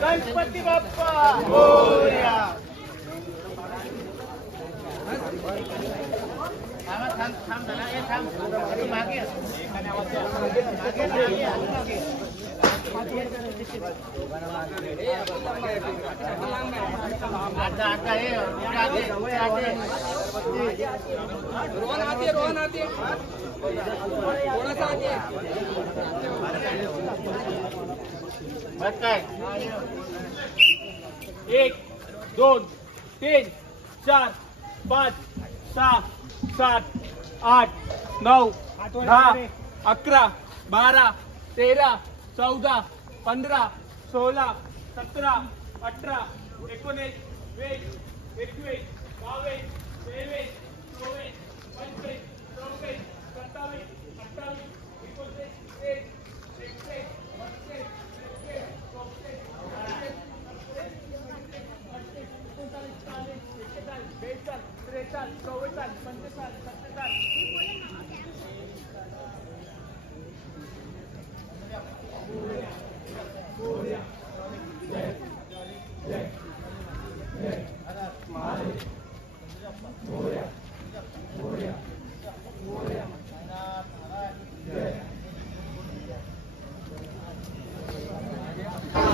गणपती बाप्पा मोरया. थांब जरा, हे थांब मागे आता हे रोहन आते थोडासा आते बस काय 1 2 3 4 5 6 7 8 9 10 11 12 13 14 15 16 17 18 19 20 21 22 23 24 25 26 27 28 29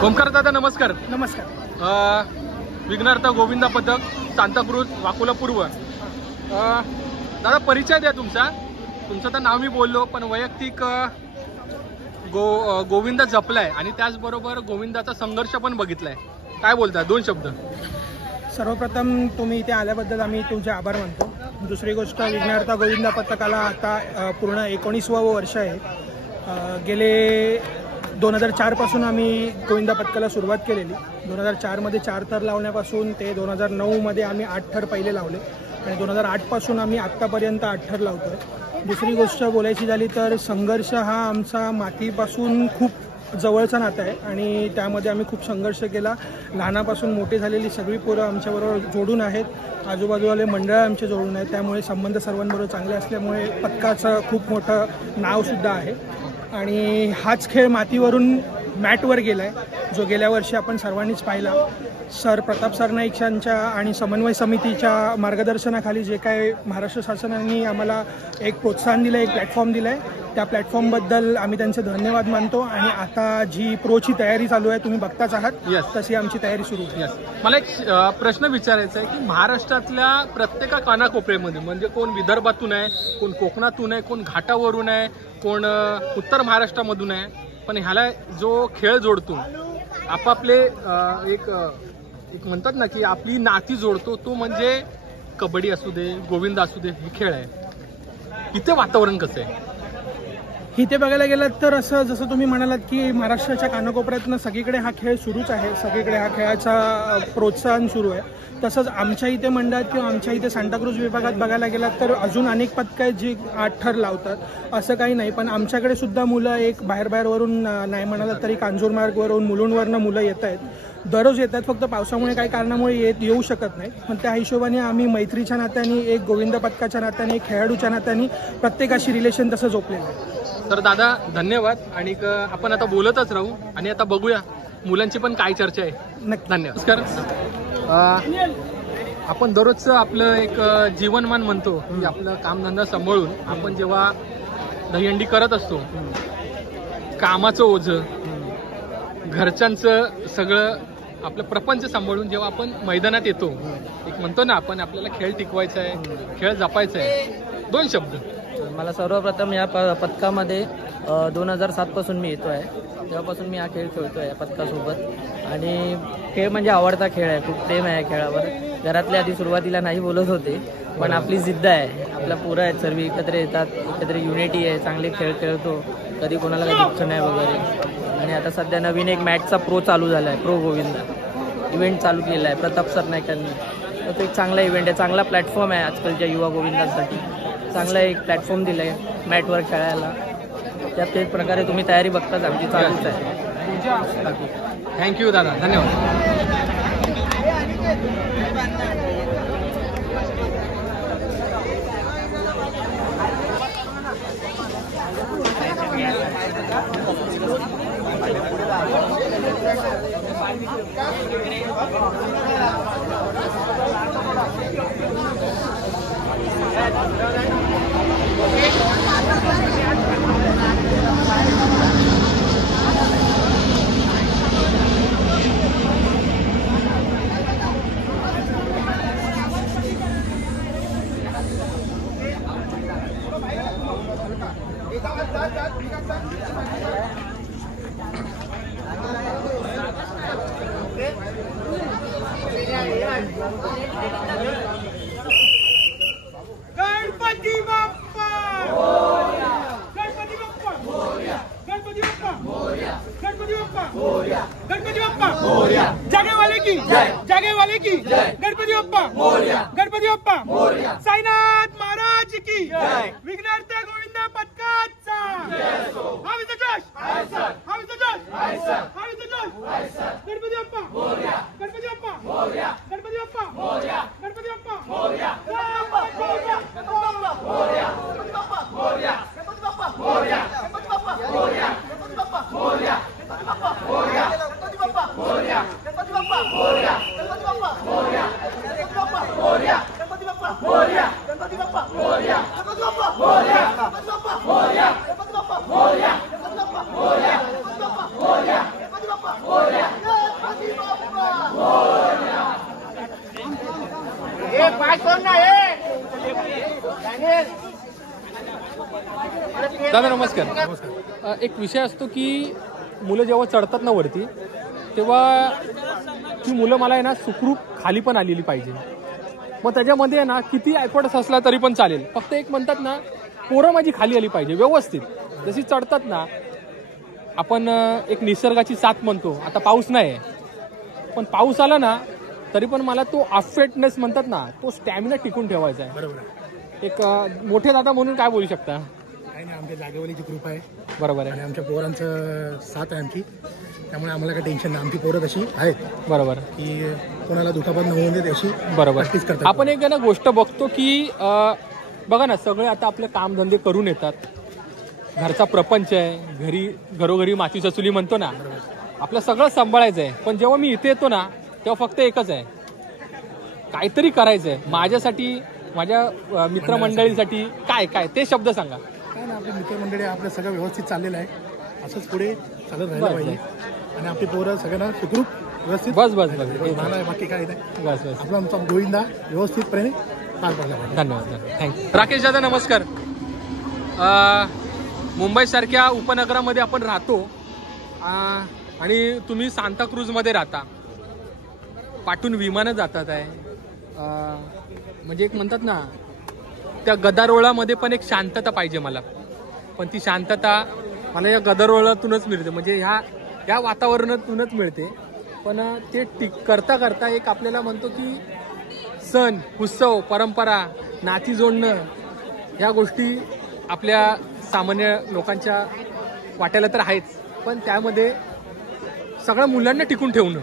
ओमकार दादा नमस्कार. नमस्कार. विघ्नहर्ता गोविंदा पथक सांताक्रूज वाकोला पूर्व. दादा परिचय द्या तुमचा. तुमचं तर नाव मी बोललो पण वैयक्तिक गोविंदा जपलाय आणि त्याचबरोबर गोविंदाचा संघर्ष पण बघितलाय. काय बोलता 2 शब्द. सर्वप्रथम तुम्ही इथे आल्याबद्दल आम्ही तुमचे आभार मानतो. दुसरी गोष्ट विघ्नहर्ता गोविंदा पथकाला आता पूर्ण 19वावं वर्ष आहे. गेले 2004 पासून आम्ही गोविंदा पथकाला सुरुवात केलेली. 2004 मध्ये 4 थर लावण्यापासून ते 2009 मध्ये आम्ही 8 थर पहिले लावले आणि 2008 पासून आम्ही आत्तापर्यंत 8 थर लावतोय. दुसरी गोष्ट बोलायची झाली तर संघर्ष हा आमचा मातीपासून खूप जवळचा नाता आहे आणि त्यामध्ये आम्ही खूप संघर्ष केला. लहानापासून मोठे झालेली सगळी पोरं आमच्याबरोबर जोडून आहेत. आजूबाजूवाले मंडळ आमचे जोडून आहेत. त्यामुळे संबंध सर्वांबरोबर चांगले असल्यामुळे पथकाचं खूप मोठं नावसुद्धा आहे. आणि हाच खेळ मातीवरून मॅटवर गेला आहे जो गेल्या वर्षी आपण सर्वांनीच पाहिला. सर प्रताप सरनाईक यांच्या आणि समन्वय समितीच्या मार्गदर्शनाखाली जे काय महाराष्ट्र शासनाने आम्हाला एक प्रोत्साहन दिलं, एक प्लॅटफॉर्म दिलं आहे, त्या प्लॅटफॉर्मबद्दल आम्ही त्यांचे धन्यवाद मानतो. आणि आता जी प्रोची तयारी चालू आहे तुम्ही बघताच आहात, तशी आमची तयारी सुरू आहे. मला एक प्रश्न विचारायचा आहे की महाराष्ट्रातल्या प्रत्येक कानाकोपऱ्यामध्ये म्हणजे कोण विदर्भातून आहे, कोण कोकणातून आहे, कोण घाटावरून आहे, कोण उत्तर महाराष्ट्रामधून आहे, पण ह्याला जो खेळ जोडतो आपापले एक म्हणतात ना की आपली नाती जोडतो तो म्हणजे कबड्डी असू दे, गोविंदा असू दे, हे खेळ आहे. इथे वातावरण कसं आहे? इथे बघायला गेलात तर असं जसं तुम्ही म्हणालात की महाराष्ट्राच्या कानाकोपऱ्यातनं सगळीकडे हा खेळ सुरूच आहे, सगळीकडे हा खेळाचा प्रोत्साहन सुरू आहे. तसंच आमच्या इथे मंडळात किंवा आमच्या इथे सांताक्रूज विभागात बघायला गेलात तर अजून अनेक पथकं आहेत जी 8 थर लावतात, असं काही नाही. पण आमच्याकडे सुद्धा मुलं एक बाहेरवरून नाही म्हणाला तरी कांजूरमार्गवरून मुलुंडवरनं मुलं येत आहेत, दररोज येतात. फक्त पावसामुळे काही कारणामुळे येऊ शकत नाही. पण त्या हिशोबाने आम्ही मैत्रीच्या नात्याने, एक गोविंद पथकाच्या नात्याने, एक खेळाडूच्या नात्याने प्रत्येकाशी रिलेशन तसं जोपलेलं आहे. तर दादा धन्यवाद. आणि आपण आता बोलतच राहू आणि आता बघूया मुलांची पण काय चर्चा आहे. धन्यवाद. नमस्कार. आपण दररोजचं आपलं एक जीवनमान म्हणतो की आपलं कामधंदा सांभाळून आपण जेव्हा दहीहंडी करत असतो, कामाचं ओझं, घरच्यांचं सगळं आपलं प्रपंच सांभाळून जेव्हा आपण मैदानात येतो, एक म्हणतो ना आपण आपल्याला खेळ टिकवायचा आहे, खेळ जपायचा आहे, 2 शब्द मला सर्वप्रथम या पथकामध्ये 2007 पासून मी येतो आहे. तेव्हापासून मी हा खेळ खेळतो आहे या पथकासोबत आणि खेळ म्हणजे आवडता खेळ आहे. खूप प्रेम आहे खेळावर. घरातले आधी सुरुवातीला नाही बोलत होते, पण आपली जिद्द आहे, आपल्या पोरं आहेत, सर्व एकत्र येतात, एकत्र युनिटी आहे, चांगले खेळ खेळतो, कधी कोणाला काही दुःख नाही वगैरे. आणि आता सध्या नवीन एक मॅचचा प्रो चालू झाला आहे, प्रो गोविंदा इव्हेंट चालू केला आहे प्रताप सरनाईकांनी. तर तो एक चांगला इव्हेंट आहे, चांगला प्लॅटफॉर्म आहे आजकालच्या युवा गोविंदांसाठी. चांगला एक प्लॅटफॉर्म दिला आहे मॅटवर खेळायला. त्यात ते प्रकारे तुम्ही तयारी बघताच आमची चालूच आहे. थँक्यू दादा, धन्यवाद. गणपती बाप्पा मोरया, गणपती बाप्पा मोरया, गणपती बाप्पा मोरया, गणपती बाप्पा मोरया, गणपती बाप्पा मोरया, जागे वाले की जय, जागे वाले की जय, गणपती बाप्पा मोरया, गणपती बाप्पा मोरया, साईनाथ महाराज की जय, विघ्नार्थ गोविंदा पथकाचा हा विजोश, हा विजोश, हा विजोश, गणपती बाप्पा मोरया, गणपती बाप्पा मोरया, गणपती बाप्पा मोरया, गणपती बाप्पा मोरया, दादा नमस्कार. एक विषय असतो की मुलं जेव्हा चढतात ना वरती, तेव्हा ती मुलं मला आहे ना सुखरूप खाली पण आलेली पाहिजे. मग त्याच्यामध्ये आहे ना किती एफर्ट्स असला तरी पण चालेल, फक्त एक म्हणतात ना पोरं माझी खाली आली पाहिजे व्यवस्थित. जशी चढतात ना, आपण एक निसर्गाची साथ म्हणतो. आता पाऊस नाही आहे, पण पाऊस आला ना तरी पण मला तो अफेटनेस म्हणतात ना, तो स्टॅमिना टिकून ठेवायचा आहे. बरोबर. एक मोठे दादा म्हणून काय बोलू शकता? काही नाही, आमच्या जागेवालीची कृपा आहे. बरोबर आहे. आणि आमच्या पोरांचं साथ आहे आमची, त्यामुळे आम्हाला काही टेन्शन नाही. आमची पोरं तशी आहेत बरोबर की कोणाला दुखापत न होऊन देत अशी बरोबर प्रॅक्टिस करतात. आपण एक ना गोष्ट बघतो की बघा ना, सगळे आता आपले कामधंदे करून येतात, घरचा प्रपंच आहे, घरोघरी मातीच्या चुली म्हणतो ना, आपलं सगळं सांभाळायचं आहे. पण जेव्हा मी इथे येतो ना, तेव्हा फक्त एकच आहे, काहीतरी करायचं आहे माझ्यासाठी, माझ्या मित्रमंडळीसाठी. काय काय ते शब्द सांगा. काय ना, आपली मित्रमंडळी आपलं सगळं व्यवस्थित चाललेलं आहे, असंच पुढे चालत राहिलं पाहिजे. आणि आपली पोरं सगळ्यांना सुखरूप व्यवस्थित बस बस बस झालं आहे, बाकी काय नाही. बस बस. आपला आमचा गोविंदा व्यवस्थितपणे पार पडला पाहिजे. धन्यवाद, थँक्यू. राकेश दादा नमस्कार. मुंबईसारख्या उपनगरामध्ये आपण राहतो आणि तुम्ही सांताक्रूजमध्ये राहता, पाठून विमानं जातात आहे. म्हणजे एक म्हणतात ना, त्या गदारोळामध्ये पण एक शांतता पाहिजे मला, पण ती शांतता मला या गदारोळातूनच मिळते, म्हणजे ह्या वातावरणातूनच मिळते. पण ते करता करता एक आपल्याला म्हणतो की सण, उत्सव, परंपरा, नाती जोडणं, ह्या गोष्टी आपल्या सामान्य लोकांच्या वाट्याला तर आहेच, पण त्यामध्ये सगळ्या मुलांना टिकून ठेवणं.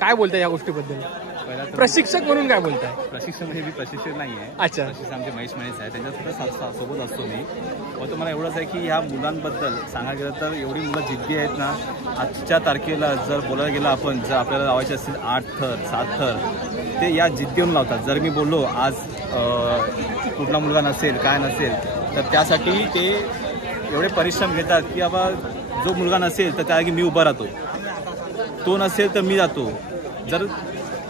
काय बोलताय या गोष्टीबद्दल? प्रशिक्षक म्हणून काय बोलताय? प्रशिक्षण म्हणजे मी प्रशिक्षक नाही आहे. अच्छा. प्रशिक्षक आमचे महेश महेश आहे, त्यांच्यासुद्धा सोबत असतो मी. तर मला एवढंच आहे की ह्या मुलांबद्दल सांगायला गेलं तर एवढी मुलं जिद्दी आहेत ना. आजच्या तारखेला जर बोलायला गेलं आपण, जर आपल्याला लावायचे असतील 8 थर 7 थर, ते या जिद्दीहून लावतात. जर मी बोललो आज कुठला मुलगा नसेल काय नसेल, तर त्यासाठी ते एवढे परिश्रम घेतात की बाबा जो मुलगा नसेल तर त्या जागी मी उभा राहतो, तो नसेल तर मी जातो. जर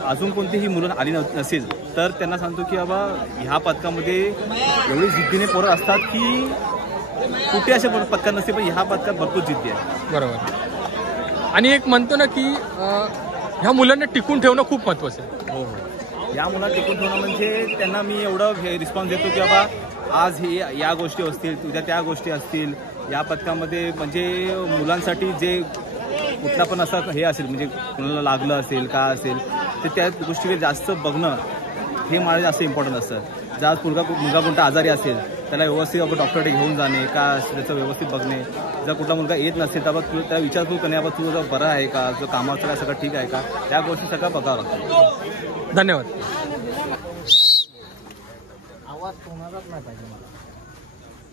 अजून कोणतीही मुलं आली नसेल तर त्यांना सांगतो की बाबा ह्या पथकामध्ये एवढी जिद्दीने पोरं असतात की कुठे असे पथकात नसते, पण ह्या पथकात भरपूर जिद्दी आहे. बरोबर. आणि एक म्हणतो ना की ह्या मुलांना टिकून ठेवणं खूप महत्त्वाचं आहे. हो हो, या मुलांना टिकून ठेवणं म्हणजे त्यांना मी एवढं रिस्पॉन्स देतो की बाबा आज हे या गोष्टी असतील, उद्या त्या गोष्टी असतील. या पथकामध्ये म्हणजे मुलांसाठी जे कुठला पण असा हे असेल म्हणजे कुणाला लागलं असेल का असेल तर त्या गोष्टीकडे जास्त बघणं हे मला जास्त इम्पॉर्टंट असतं. जर मुलगा कोणता आजारी असेल त्याला व्यवस्थित आपण डॉक्टरकडे घेऊन जाणे का त्याचं व्यवस्थित बघणे. जर कुठला मुलगा येत नसेल तर तू त्याला विचारतो करणे बाबा तू जर बरं आहे का, जो कामाचं काय सगळं ठीक आहे का, त्या गोष्टी सगळं बघावं लागतं. धन्यवाद. आवाज कोणाचाच नाही पाहिजे मला.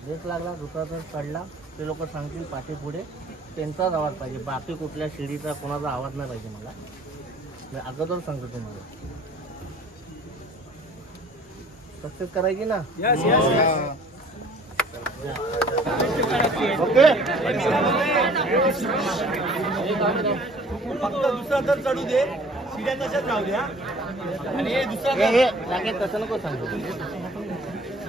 ब्रेक लागला दुसरा चढला ते लोक सांगतील पाठी पुढे त्यांचाच आवाज पाहिजे. बाकी कुठल्या शिडीचा कोणाचा आवाज नाही पाहिजे मला. मी अगोदर सांगतो तुम्हाला सक्सेस करायची ना. फक्त दुसरा तर चढू दे, शिड्या तशाच राहू द्या. आणि हे दुसरा हे तसं नको सांगू.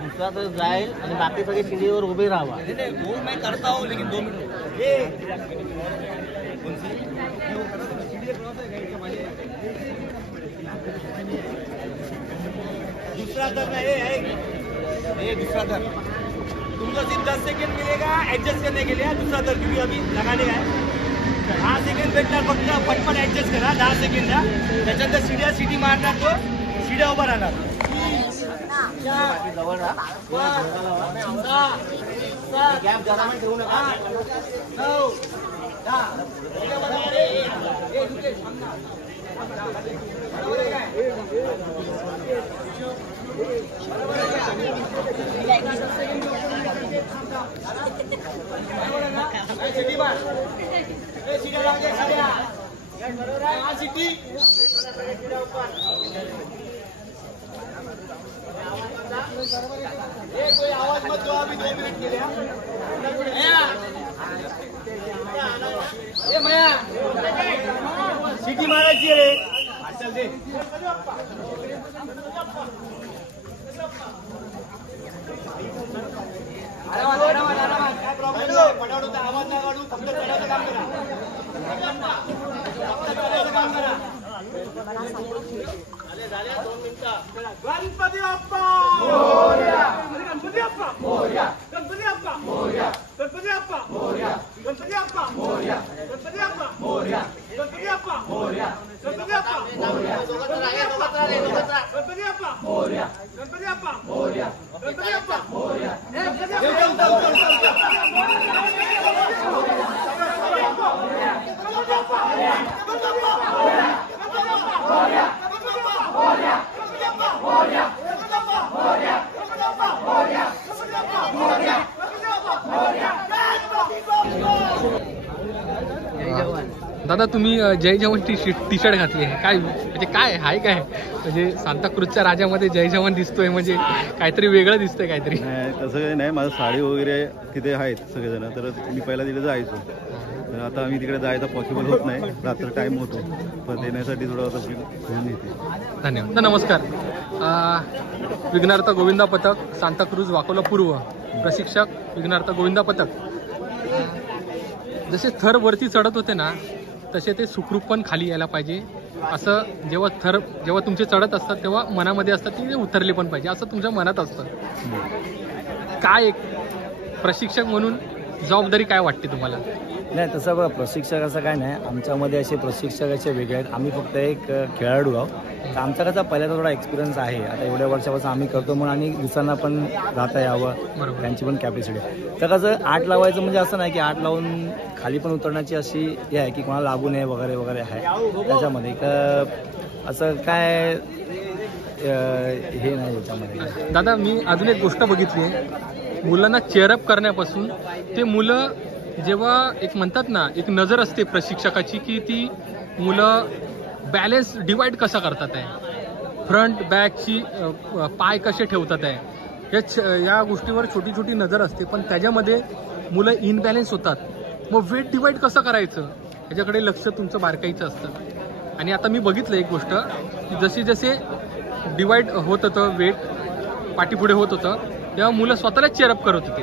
दुसरा तर जाईल आणि बाकी सगळे शिडीवर उभे राहावा. मैं करता हूँ लेकिन 2 मिनट दूसरा दर ना ये दूसरा दर तुमको सिर्फ 10 सेकंड मिलेगा एडजस्ट करने के लिए. दूसरा दर क्योंकि अभी लगाने का है. 10 सेकंड भेटणार फक्त. पटपट ऍडजस्ट करा 10 सेकंड. त्याच्यानंतर शिड्या सिटी मारणार तो शिड्या उभा राहणार. जवळ राहा. गॅप जरा पण ठेवू नका. 9 कोई आवाज मत दो अभी 2 मिनट के लिए. मया सिटी मारायची रे. चल दे. आरामात काय प्रॉब्लेम नाही. पटावून आवाज नाही काढू. फक्त चढायचं काम करा. झाले 2 मिनिटं. गणपती बाप्पा मोरया. गणपती बाप्पा मोरया. गणपती बाप्पा मोरया. गणपती बाप्पा मोरया. गणपती बाप्पा मोरया. गणपती बाप्पा मोरया. गणपती बाप्पा मोरया. गणपती बाप्पा मोरया. गणपती बाप्पा मोरया. गणपती बाप्पा मोरया. गणपती बाप्पा मोरया. दादा तुम्ही जय जवान टी शर्ट घातली आहे, काय म्हणजे काय आहे काय म्हणजे सांताक्रूजच्या राजामध्ये जय जवान दिसतोय म्हणजे काहीतरी वेगळं दिसतंय काहीतरी. नाही तसं काही नाही. माझं साडी वगैरे तिथे आहेत सगळेजण, तर मी पहिला तिथे जायचो. तर आता आम्ही तिकडे जायचं पॉसिबल होत नाही, रात्र टाईम होतो, पण देण्यासाठी थोडं आता घेऊन येते. धन्यवाद. तर नमस्कार. विघ्नार्थ गोविंदा पथक सांताक्रूज वाकोला पूर्व प्रशिक्षक विघ्नार्थ गोविंदा पथक. जसे थर वरती चढत होते ना तसे ते सुखरूप पण खाली यायला पाहिजे. असं जेव्हा तुमचे चढत असतात तेव्हा मनामध्ये असतात की ते उतरले पण पाहिजे असं तुमच्या मनात असतं. काय एक प्रशिक्षक म्हणून जबाबदारी काय वाटते तुम्हाला? नाही तसं बघा प्रशिक्षक असं काय नाही. आमच्यामध्ये असे प्रशिक्षक असे वेगळे आहेत. आम्ही फक्त एक खेळाडू आहोत. तर आमचा कसा पहिल्याचा थोडा एक्सपिरियन्स आहे. आता एवढ्या वर्षापासून आम्ही करतो म्हणून आणि दुसऱ्यांना पण राहता यावं, त्यांची पण कॅपॅसिटी आहे. तर कसं 8 लावायचं म्हणजे असं नाही की 8 लावून खाली पण उतरण्याची अशी हे आहे की कोणाला लागू नये वगैरे वगैरे आहे त्याच्यामध्ये. असं काय हे नाही त्याच्यामध्ये. दादा मी अजून एक गोष्ट बघितली आहे, मुलांना चेअरअप करण्यापासून ते मुलं जेव्हा एक म्हणतात ना एक नजर असते प्रशिक्षकाची की ती मुलं बॅलन्स डिवाइड कसा करतात आहे, फ्रंट बॅकची पाय कसे ठेवतात आहे, या गोष्टीवर छोटी छोटी नजर असते. पण त्याच्यामध्ये मुलं इनबॅलन्स होतात. मग वेट डिवाइड कसं करायचं याच्याकडे लक्ष तुमचं बारकाईचं असतं. आणि आता मी बघितलं एक गोष्ट की जसे जसे डिवाइड होत होतं, वेट पाठीपुढे होत होतं, तेव्हा मुलं स्वतःलाच चेअरअप करत होते.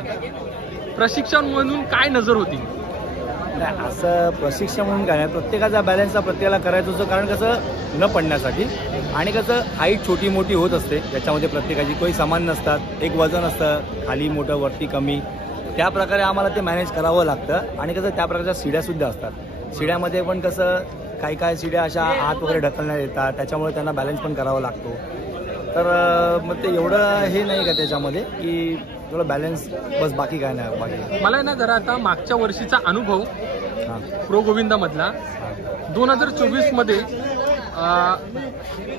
प्रशिक्षण म्हणून काय नजर होती? नाही, असं प्रशिक्षण म्हणून काय नाही, प्रत्येकाचा बॅलन्स हा प्रत्येकाला करायचं होतं. कारण कसं न पडण्यासाठी आणि कसं हाईट छोटी मोठी होत असते, त्याच्यामध्ये प्रत्येकाची काही समान नसतात. एक वजन असतं, खाली मोठं वरती कमी, त्या प्रकारे आम्हाला ते मॅनेज करावं लागतं. आणि कसं त्या प्रकारच्या शिड्यासुद्धा असतात. शिड्यामध्ये पण कसं काही शिड्या अशा आत वगैरे ढकलण्यात येतात, त्याच्यामुळे त्यांना बॅलन्स पण करावा लागतो. तर मग ते एवढं हे नाही का त्याच्यामध्ये की थोडं बॅलन्स, बस बाकी काय नाही. बाकी मला आहे ना जरा आता मागच्या वर्षीचा अनुभव हां प्रो गोविंदामधला 2024 मध्ये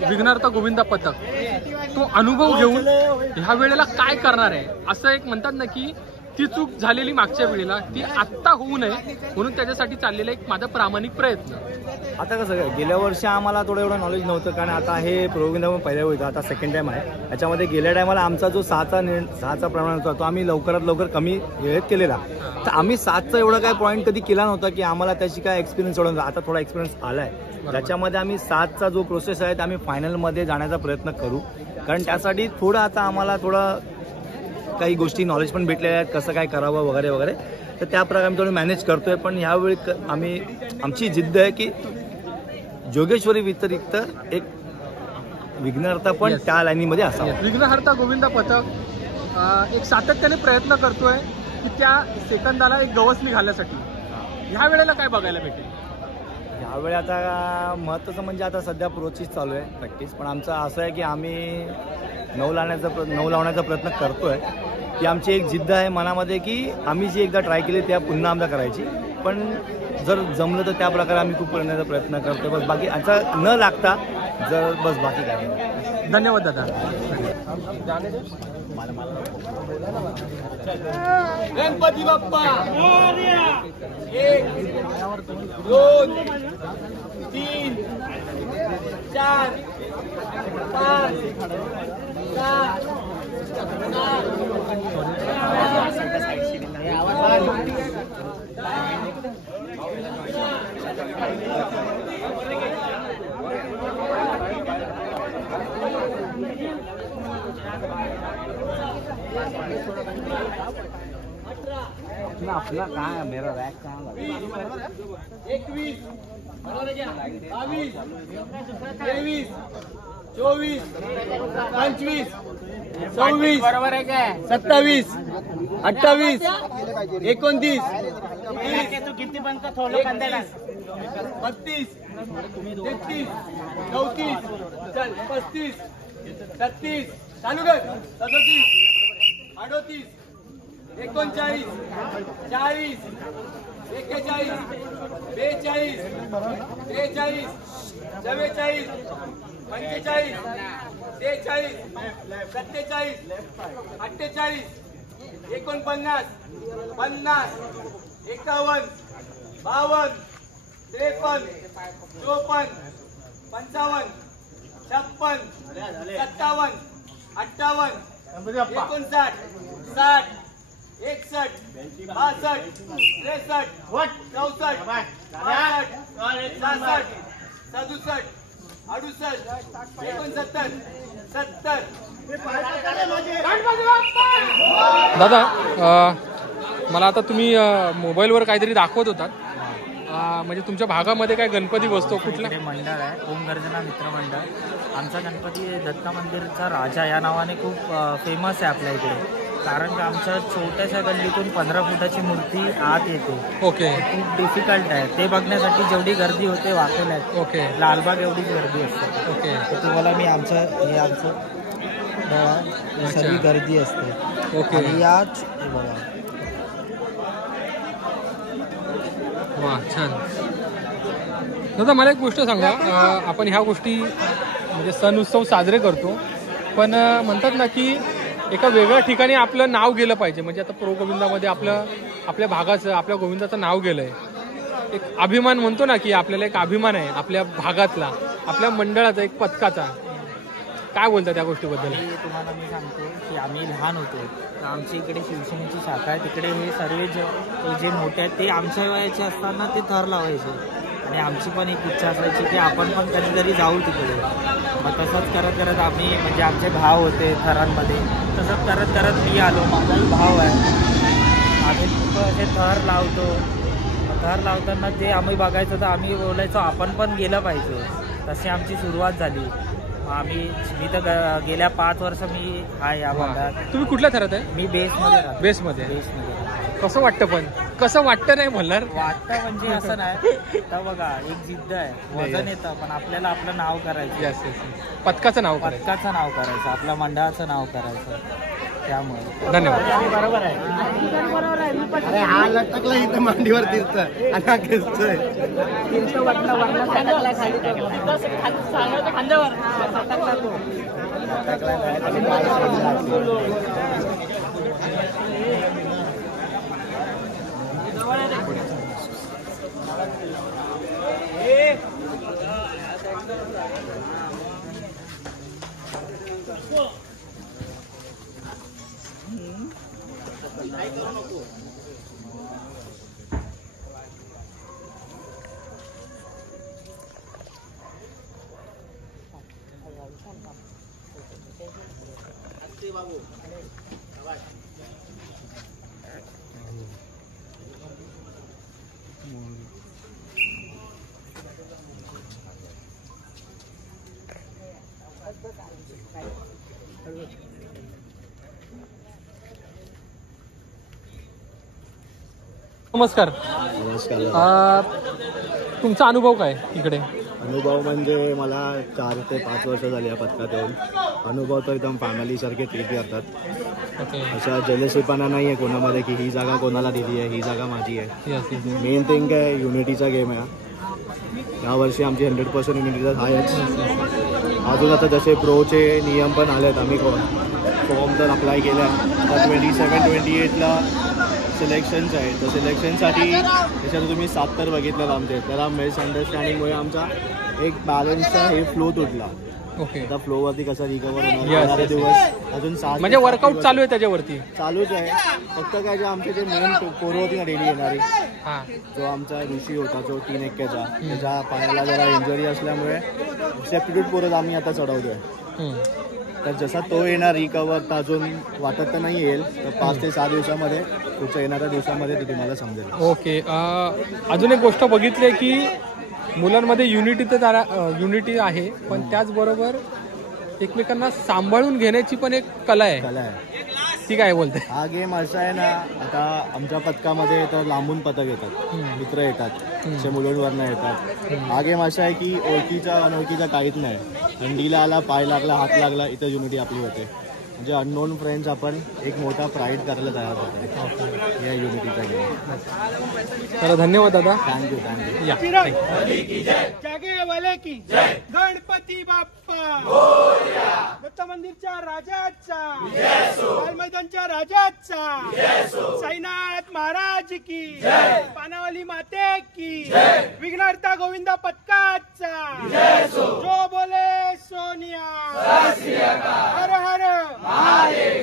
विघ्नार्थ गोविंदा पथक, तो अनुभव घेऊन ह्या वेळेला काय करणार आहे असं एक म्हणतात ना की ती चूक झालेली मागच्या वेळेला ती आत्ता होऊ नये म्हणून त्याच्यासाठी चाललेला एक माझा प्रामाणिक प्रयत्न. आता कसं गेल्या वर्षी आम्हाला थोडं एवढं नॉलेज नव्हतं, कारण आता हे प्रोग्राम पहिल्या होतं, आता सेकंड टाईम आहे. याच्यामध्ये गेल्या टायमाला आमचा जो 6चा प्रमाण होता तो आम्ही लवकरात लवकर कमी वेळेत केलेला. तर आम्ही 7चा एवढा काय पॉईंट कधी केला नव्हता की आम्हाला त्याची काय एक्सपिरियन्स एवढा. आता थोडा एक्सपिरियन्स आला आहे, त्याच्यामध्ये आम्ही 7चा जो प्रोसेस आहे ते आम्ही फायनलमध्ये जाण्याचा प्रयत्न करू. कारण त्यासाठी थोडं आता आम्हाला थोडं काही गोष्टी नॉलेज पण भेटलेल्या आहेत, कसं काय करावं वगैरे वगैरे. तर त्या प्रकारे आम्ही थोडं मॅनेज करतोय. पण ह्यावेळी आमची जिद्द आहे की जोगेश्वरी व्यतिरिक्त एक विघ्नहर्ता पण त्या लाईनीमध्ये असावा. विघ्नहर्ता गोविंदा पथक एक सातत्याने प्रयत्न करतोय की त्या सेकंदाला एक गवसणी घालण्यासाठी. ह्या वेळेला काय बघायला भेटेल? ह्यावेळी आता महत्त्वाचं म्हणजे आता सध्या प्रोचीच चालू आहे प्रॅक्टिस. पण आमचं असं आहे की आम्ही 9 लावण्याचा प्रयत्न करतोय. की आमची एक जिद्द आहे मनामध्ये की आम्ही जी एकदा ट्राय केली त्या पुन्हा आमदा करायची. पण जर जमलं तर त्या प्रकारे आम्ही खूप करण्याचा प्रयत्न करतो. बस बाकी आता न लागता जर बस बाकी काय नाही. धन्यवाद दादा. गणपती बाप्पा मोरया. 1 2 3 4 5 अपना कहाँ है मेरा रैक कहाँ है? 21 22 23 24 25 26 बरोबर आहे काय? 27 28 29 तू किती पण का थोडं 32 33 34 चल 35 36 चालू कर 37 38 39 40 41 42 43 44 45 46 47 48 49 50 51 52 53 54 55 56 57 58 59 60 61 62 63 64 65 66 67 68 69 70 दादा मला आता तुम्ही मोबाईलवर काहीतरी दाखवत होतात, म्हणजे तुमच्या भागामध्ये काय गणपती बसतो कुठला? मंडळ आहे ओम गर्जना मित्र मंडळ. आमचा गणपती दत्ता मंदिरचा राजा या नावाने खूप फेमस आहे आपल्या इकडे. कारण का आमच्या छोट्याशा गल्लीतून 15 फुटाची मूर्ती आत येते. ओके. खूप डिफिकल्ट आहे ते बघण्यासाठी. जेवढी गर्दी होते वाटेल्यात ओके लालबाग एवढीच गर्दी असते. ओके. तर तुम्हाला मी आमचं सगळी गर्दी असते. ओके. आणि याच बघा वा छान. दादा मला एक गोष्ट सांगा, आपण ह्या गोष्टी म्हणजे सण उत्सव साजरे करतो, पण म्हणतात ना की एका वेगळ्या ठिकाणी आपलं नाव गेलं पाहिजे. म्हणजे आता प्रो गोविंदामध्ये आपल्या भागाचं आपल्या गोविंदाचं नाव गेलंय. एक अभिमान म्हणतो ना की आपल्याला एक अभिमान आहे आपल्या भागातला, आपल्या मंडळाचा, एक पथकाचा. काय बोलता त्या गोष्टीबद्दल? तुम्हाला मी सांगतो की आम्ही लहान होतो तर आमच्या इकडे शिवसेनेची शाखा आहे. तिकडे हे सर्व जे मोठे आहेत ते आमच्या वयाचे असताना ते थर लावायचे. आणि आमची पण एक इच्छा असायची की आपण पण कधीतरी जाऊ तिकडे. मग तसंच करत करत आम्ही म्हणजे आमचे भाव होते थरांमध्ये, तसंच करत करत मी आलो. माझाही भाव आहे, आम्ही हे थर लावतो. थर लावताना जे आम्ही बघायचो तर आम्ही बोलायचो आपण पण गेलं पाहिजे. तशी आमची सुरुवात झाली. मी तर गेल्या 5 वर्ष मी आहे या भागात. तुम्ही कुठल्या थरात आहे? मी बेसमध्ये राहतो. बेसमध्ये. कसं वाटतं? पण कसं वाटतं नाही बोलणार. वाटतं म्हणजे असं नाही तर बघा, एक जिद्द आहे, वजन येतं, पण आपल्याला आपलं नाव करायचं. पथकाचं नाव करायचं, पथकाचं नाव करायचं, आपल्या मंडळाचं नाव करायचं. त्यामुळे धन्यवाद. बरोबर आहे. अरे हा लटकला इथं मांडीवर तीर्थ आणि हा खेचतोय. नमस्कार. नमस्कार. तुमचा अनुभव काय इकडे? अनुभव म्हणजे मला 4 ते 5 वर्ष झाली या पथकात येऊन. अनुभव तर एकदम फॅमिलीसारखे ट्रीट करतात. अशा जेलसीपणा नाही आहे कोणामध्ये की ही जागा कोणाला दिली आहे, ही जागा माझी आहे. मेन थिंग आहे युनिटीचा गेम आहे. यावर्षी आमची 100% युनिटीचा आहेच. अजून आता जसे प्रोचे नियम पण आलेत, आम्ही फॉर्म तर अप्लाय केला. तर 27-28ला सिलेक्शन्स आहेत. तर सिलेक्शनसाठी त्याच्यात तुम्ही 7 तर बघितलं आमचे. त्याला मिसअंडरस्टँडिंगमुळे आमचा एक बॅलन्सचा हे फ्लो तुटला. ओके. आता फ्लोवरती कसा रिकवर होणार दिवस अजून 7 म्हणजे वर्कआउट चालू आहे त्याच्यावरती? चालूच आहे. फक्त काय जे आमचे जे मेन पोरं होती ना डेली येणारी, जो आमचा ऋषी होता जो 3 एक्केचा, त्याच्या पायाला जरा इंजुरी असल्यामुळे सेफ्टीट्यूट पोरं आम्ही आता चढवतोय. तर जसा तो येणार रिकवर तर अजून वाटत तर नाही येईल. तर 5 ते 6 दिवसामध्ये पुढच्या येणाऱ्या दिवसामध्ये ते तुम्हाला समजेल. ओके. अजून एक गोष्ट बघितली की मुलांमध्ये युनिटी आहे, पण त्याचबरोबर एकमेकांना सांभाळून घेण्याची पण एक कला आहे. ती काय बोलते? हा गेम असा आहे ना, आता आमच्या पथकामध्ये तर लांबून पथक येतात, मित्र येतात, असे मुलांवरनं येतात. हा गेम असा आहे की ओळखीचा अनोळखीचा काहीच नाही. हंडीला आला, पाय लागला, हात लागला, इथं युनिटी आपली होते. म्हणजे अननोन फ्रेंड्स आपण एक मोठा प्राईड करायला तयार होतो या युनिटीचा गेम. तर धन्यवाद दादा. थँक्यू. या. जागे वाले की गणपती बाप्पा, दत्त मंदिरच्या राजाचा, लाल मैदानच्या राजाचा, साईनाथ महाराज की, पानावली माते की, विघ्नहर्ता गोविंदा पथकाचा, जो बोले सोनिया, हर हर महादेव.